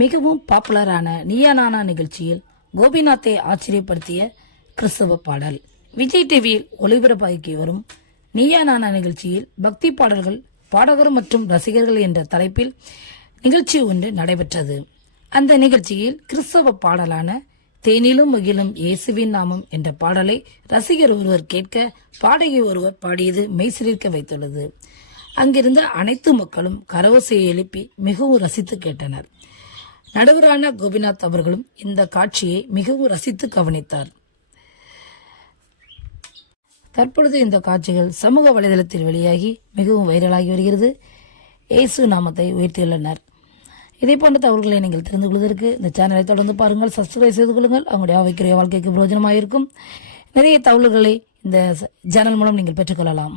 மிகவும் பாப்புலரான நீயா நானா நிகழ்ச்சியில் கோபிநாத்தை ஆச்சரியப்படுத்திய கிறிஸ்தவ பாடல். விஜய் டிவியில் ஒளிபரப்பாகி வரும் நீயா நானா நிகழ்ச்சியில் பக்தி பாடல்கள், பாடகர் மற்றும் ரசிகர்கள் என்ற தலைப்பில் நிகழ்ச்சி ஒன்று நடைபெற்றது. அந்த நிகழ்ச்சியில் கிறிஸ்தவ பாடலான தேனிலும் மகிழும் இயேசுவின் நாமம் என்ற பாடலை ரசிகர் ஒருவர் கேட்க, பாடகி ஒருவர் பாடியது மெய்சிலிர்க்க வைத்துள்ளது. அங்கிருந்த அனைத்து மக்களும் கரவோசையை எழுப்பி மிகவும் ரசித்து கேட்டனர். நடுவரான கோபிநாத் அவர்களும் இந்த காட்சியை மிகவும் ரசித்து கவனித்தார். தற்பொழுது இந்த காட்சிகள் சமூக வலைதளத்தில் வெளியாகி மிகவும் வைரலாகி வருகிறது. இயேசு நாமத்தை உயர்த்தியுள்ளனர். இதே போன்ற தகவல்களை நீங்கள் தெரிந்து கொள்வதற்கு இந்த சேனலை தொடர்ந்து பாருங்கள், சப்ஸ்கிரைப் செய்து கொள்ளுங்கள். அவங்களுடைய ஆவிக்குரிய வாழ்க்கைக்கு பிரயோஜனமாக இருக்கும் நிறைய தகவல்களை இந்த சேனல் மூலம் நீங்கள் பெற்றுக்கொள்ளலாம்.